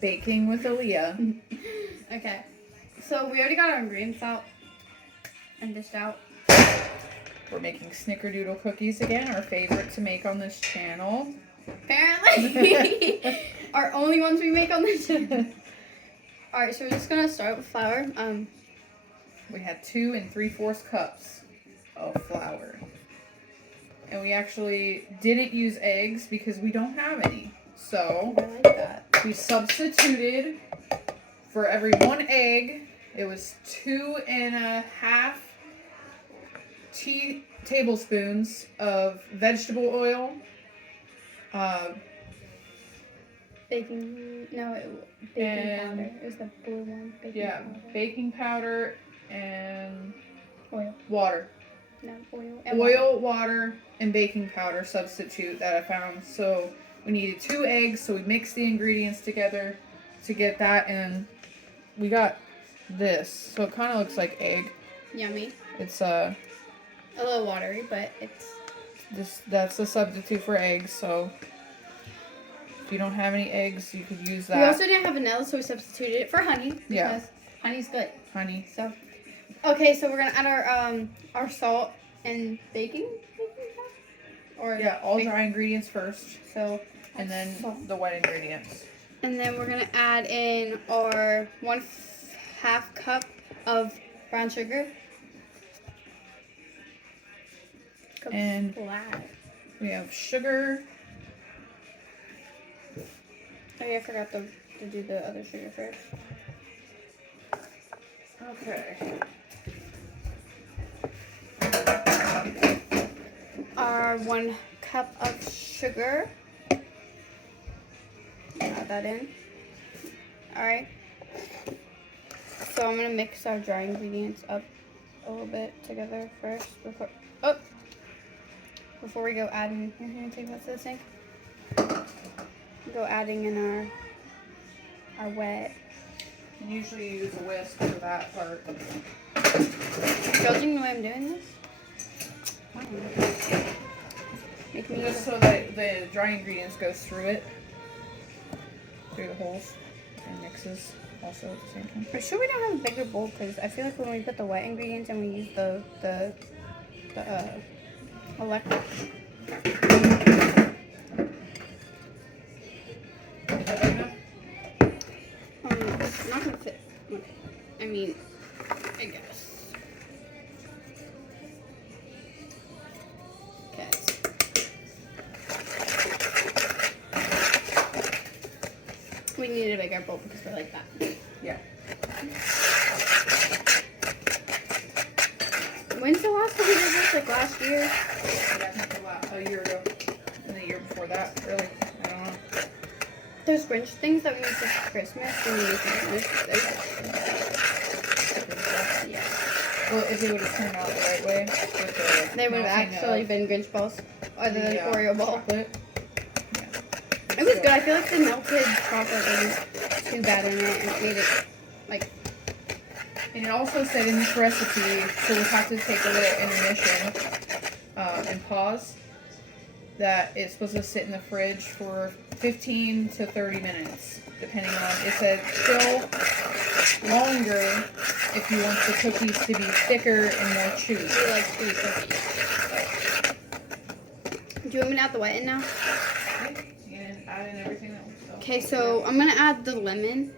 Baking with Aleea. Okay. So we already got our ingredients out and dished out. We're making snickerdoodle cookies again, our favorite to make on this channel. Apparently. Our only ones we make on this channel. Alright, so we're just gonna start with flour. We had 2 3/4 cups of flour. And we actually didn't use eggs because we don't have any. So I like that. we substituted for every 1 egg, it was 2.5 tablespoons of vegetable oil. Baking powder. It was the blue one. Baking powder and oil. Water. No, oil. Oil, water, and baking powder substitute that I found. So we needed 2 eggs, so we mixed the ingredients together to get that, and we got this. So it kind of looks like egg. Yummy. It's a little watery, but it's that's a substitute for eggs. So if you don't have any eggs, you could use that. We also didn't have vanilla, so we substituted it for honey because honey's good. Honey. So okay, so we're gonna add our salt and baking powder. Or all dry ingredients first. So and then the wet ingredients. And then we're gonna add in our 1/2 cup of brown sugar. And we have sugar. Oh yeah, I forgot to do the other sugar first. Okay. Our 1 cup of sugar. Add that in. Alright. So I'm going to mix our dry ingredients up a little bit together first. Before we go adding... You're going to take that to the sink? Go adding in our wet. And usually use a whisk for that part. Judging the way I'm doing this? Just so that the dry ingredients goes through it. Through the holes. And mixes also at the same time. I'm sure we don't have a bigger bowl because I feel like when we put the wet ingredients and we use the electric. It's not gonna fit. I mean, I guess. Okay. We need a bigger bowl because we're like that. Yeah. When's the last time we did this? Like last year? Yeah, I think a year ago. And the year before that, really. I don't know. Those Grinch things that we use for Christmas, we use Christmas. Yeah. Well, if they would have turned out the right way, with they would have actually been Grinch balls, other than Oreo ball. Chocolate. It was good. I feel like the melted chocolate wasn't too bad in it, and it made it like. And it also said in this recipe, so we'll have to take a little intermission and pause, that it's supposed to sit in the fridge for 15 to 30 minutes, depending on, it said still longer if you want the cookies to be thicker and more chewy. We like chewy cookies. Do you want me to add the wet in now? And add in everything that was. Okay, so I'm going to add the lemon.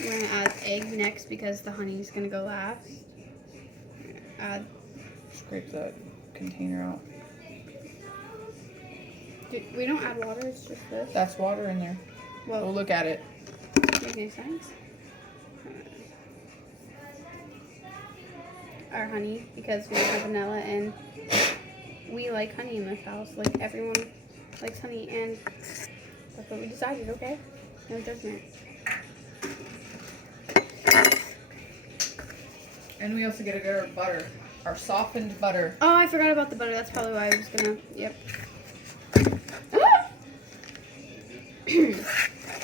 We're going to add egg next because the honey is going to go last. Add. Scrape that container out. We don't add water, it's just this. That's water in there. Well, We'll look at it. Make any sense? Our honey, because we don't have vanilla, and we like honey in this house. Like, everyone likes honey, and that's what we decided, okay? No judgment. And we also get a good butter. Our softened butter. Oh, I forgot about the butter. That's probably why I was gonna. Yep.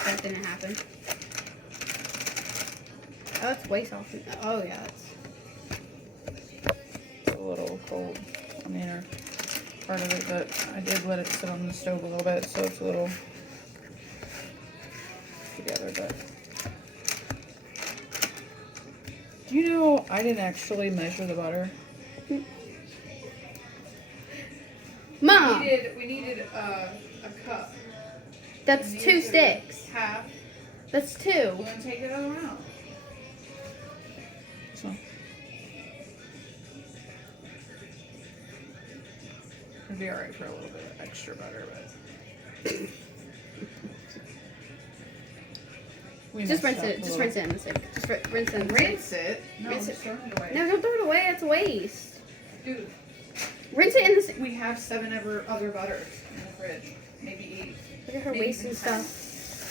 That didn't happen. Oh, it's way softened. Oh, yeah. It's a little cold on the inner. part of it, but I did let it sit on the stove a little bit, so it's a little together. But do you know I didn't actually measure the butter? Mom, We needed a cup. that's 2 sticks. Half. That's 2. We're gonna take the other one out. So it'd be alright for a little bit of extra butter, but Just rinse it. Just rinse it in the sink. Just rinse it in the sink. Rinse it? No, Rinse just it. throw it away. No, don't throw it away. That's a waste. Dude, Rinse it in the sink. we have 7 other butters in the fridge. Maybe 8. Look at her Maybe wasting even stuff.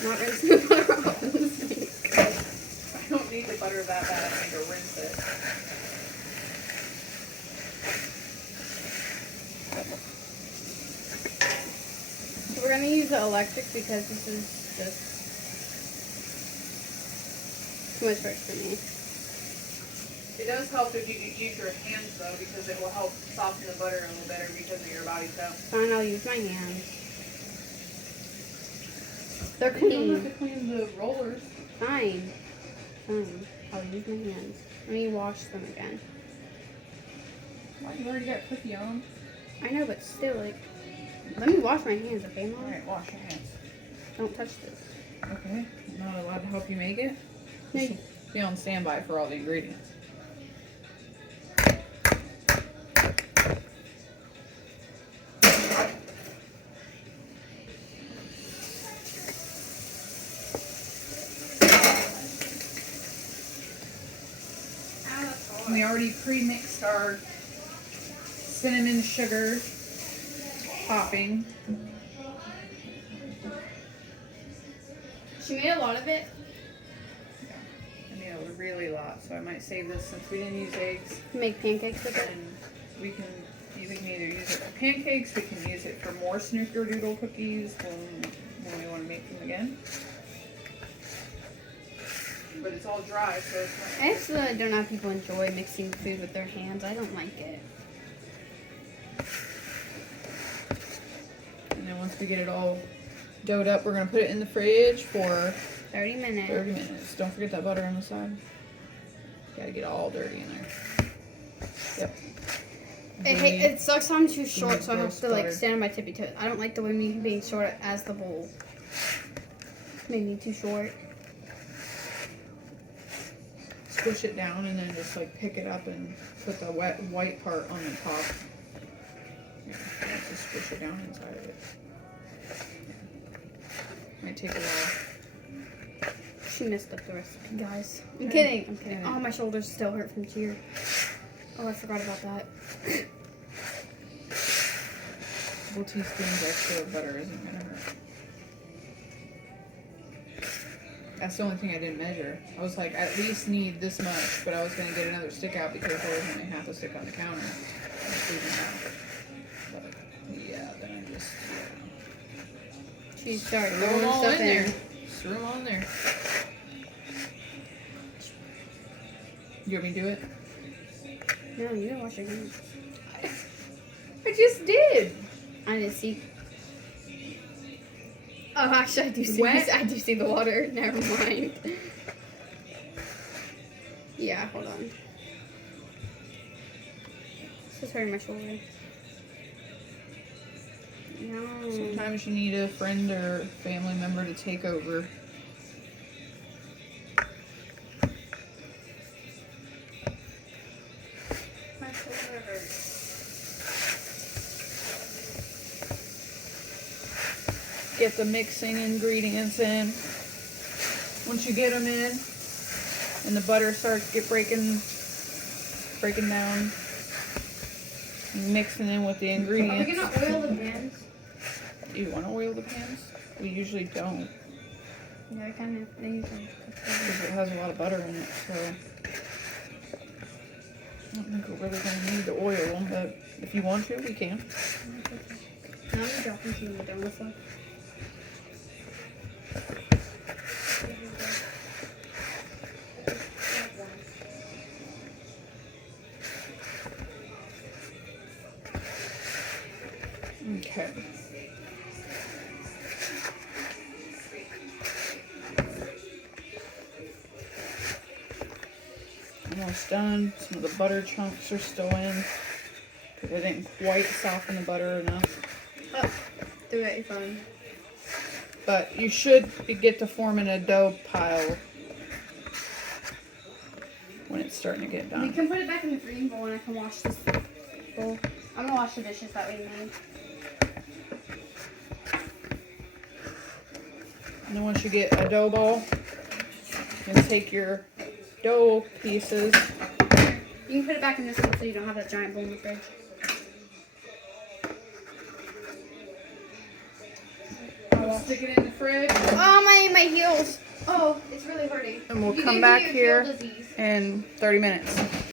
Not rinsing the butter off in the sink. I don't need the butter that bad. I need to rinse it. So we're gonna use the electric because this is just too much work for me. It does help if you use your hands though, because it will help soften the butter a little better because of your body temp. Fine, I'll use my hands. They're You don't have clean. to clean the rollers. Fine. Fine. I'll use my hands. Let me wash them again. Why, you already got cookie on. I know, but still, like, let me wash my hands, okay, Mom? Alright, wash your hands. Don't touch this. Okay, I'm not allowed to help you make it? No, Just be on standby for all the ingredients. We already pre-mixed our cinnamon sugar topping. She made a lot of it. I mean, a really lot, so I might save this since we didn't use eggs. Make pancakes with it. And we can either use it for pancakes, we can use it for more snickerdoodle cookies when we want to make them again. But it's all dry, so it's not. I actually don't know how people enjoy mixing food with their hands. I don't like it. And then once we get it all doughed up, we're going to put it in the fridge for 30 minutes. 30 minutes. Don't forget that butter on the side. Gotta get all dirty in there. Yep. It sucks I'm too short, so I have gross to like butter. stand on my tippy toes. I don't like the way me being short as the bowl. Made me too short. Squish it down and then just like pick it up and put the wet white part on the top. Yeah, just squish it down inside of it. Might take a while. She messed up the recipe, guys. I'm Okay. kidding. I'm kidding. Oh, my shoulders still hurt from cheer. Oh, I forgot about that. Couple teaspoons extra of butter isn't gonna hurt. That's the only thing I didn't measure. I was like, at least need this much, but I was gonna get another stick out because there was only half a stick on the counter. I was leaving it out. But yeah, then I just She started threw them throwing all stuff in in there. there. Just threw them all in there. You want me to do it? No, you didn't wash your hands. I just did. I didn't see. Oh, actually, I do see. Wet? I do see the water. Never mind. Yeah, hold on. This is hurting my shoulder. No. Sometimes you need a friend or family member to take over. My shoulder hurts. Get the mixing ingredients in. Once you get them in, and the butter starts to get breaking down, mixing in with the Are we ingredients. gonna oil the pans? Do you want to oil the pans? We usually don't, Yeah, I kind of. They usually. because it has a lot of butter in it. So I don't think we're really gonna need to oil them, but if you want to, we can. Now I'm dropping some of the donuts off. Okay. Almost done. Some of the butter chunks are still in because I didn't quite soften the butter enough. Oh, do it, you're fine. But you should get to forming a dough pile when it's starting to get We done. can put it back in the green bowl and I can wash this bowl. I'm gonna wash the dishes that we made. And then once you get a dough ball, you can take your dough pieces. You can put it back in this one so you don't have that giant bowl in the fridge. We'll stick it in the fridge. Oh, my heels. Oh, it's really hurting. And we'll You come gave back me a here heel disease. in 30 minutes.